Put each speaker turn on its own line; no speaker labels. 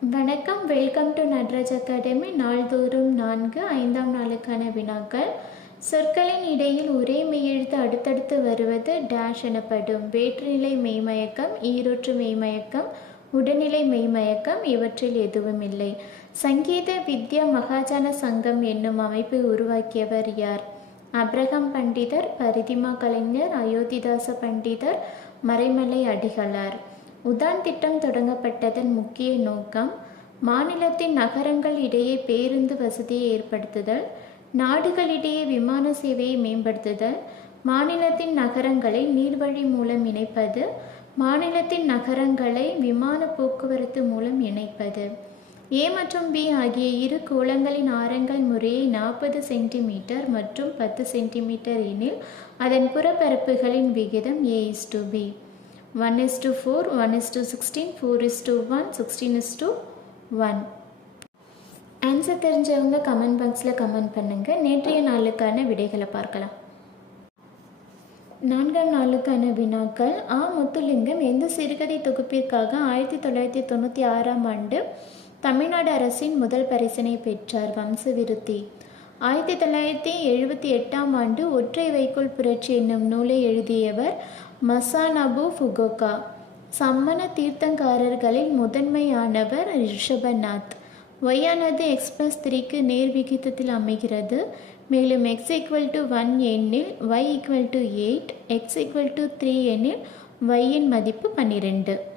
வணக்கம் welcome to Natraj academy. நாள்தோறும் நான்கு ஐந்தாம் நாளுக்கான வினாக்கள். சொற்களின் இடையில் ஒரே மெய்யெழுத்து அடுத்தடுத்து வருவது டேஷ் எனப்படும். வேற்றுநிலை மெய்மயக்கம் ஈரொற்று மெய்மயக்கம் உடல்நிலை மெய்மயக்கம் இவற்றில் எதுவும் இல்லை. சங்கீத வித்யா மகாஜன சங்கம் என்னும் அமைப்பை உருவாக்கியவர் யார்? அப்ரஹாம் பண்டிதர் பரிதிமா கலைஞர் அயோத்திதாச பண்டிதர் மறைமலை அடிகளார். உதான் திட்டம் தொடங்கப்பட்டதன் முக்கிய நோக்கம் மாநிலத்தின் நகரங்கள் இடையே பேருந்து வசதியை ஏற்படுத்துதல் நாடுகளிடையே விமான சேவையை மேம்படுத்துதல் மாநிலத்தின் நகரங்களை நீர்வழி மூலம் இணைப்பது மாநிலத்தின் நகரங்களை விமான போக்குவரத்து மூலம் இணைப்பது. ஏ மற்றும் பி ஆகிய இரு கோளங்களின் ஆரங்கள் முறையே நாற்பது சென்டிமீட்டர் மற்றும் பத்து சென்டிமீட்டர் எனில் அதன் புறப்பரப்புகளின் விகிதம் A is to B one is to four one is to sixteen four is to one sixteen is to one answer தெரிஞ்சவங்க கமெண்ட் பாக்ஸில் கமெண்ட் பண்ணுங்கள் நேற்றைய நாளுக்கான விடைகளை பார்க்கலாம். நான்காம் நாளுக்கான வினாக்கள். ஆ முத்துலிங்கம் எந்த சிறுகதை தொகுப்பிற்காக ஆயிரத்தி தொள்ளாயிரத்தி தொண்ணூற்றி ஆறாம் ஆண்டு தமிழ்நாடு அரசின் முதல் பரிசினை பெற்றார் வம்சவிருத்தி? ஆயிரத்தி தொள்ளாயிரத்தி எழுபத்தி எட்டாம் ஆண்டு ஒற்றை வைக்கோல் புரட்சி என்னும் நூலை எழுதியவர் மசானபு ஃபுகோகா. சம்மன தீர்த்தங்காரர்களில் முதன்மையானவர் ரிஷபநாத். ஒய்யானது எக்ஸ்பிரஸ் த்ரீக்கு நேர் விகிதத்தில் அமைகிறது. மேலும் எக்ஸ் ஈக்குவல் டு ஒன் எண்ணில் Y equal to eight X equal to three எண்ணில் ஒய்யின் மதிப்பு பன்னிரெண்டு.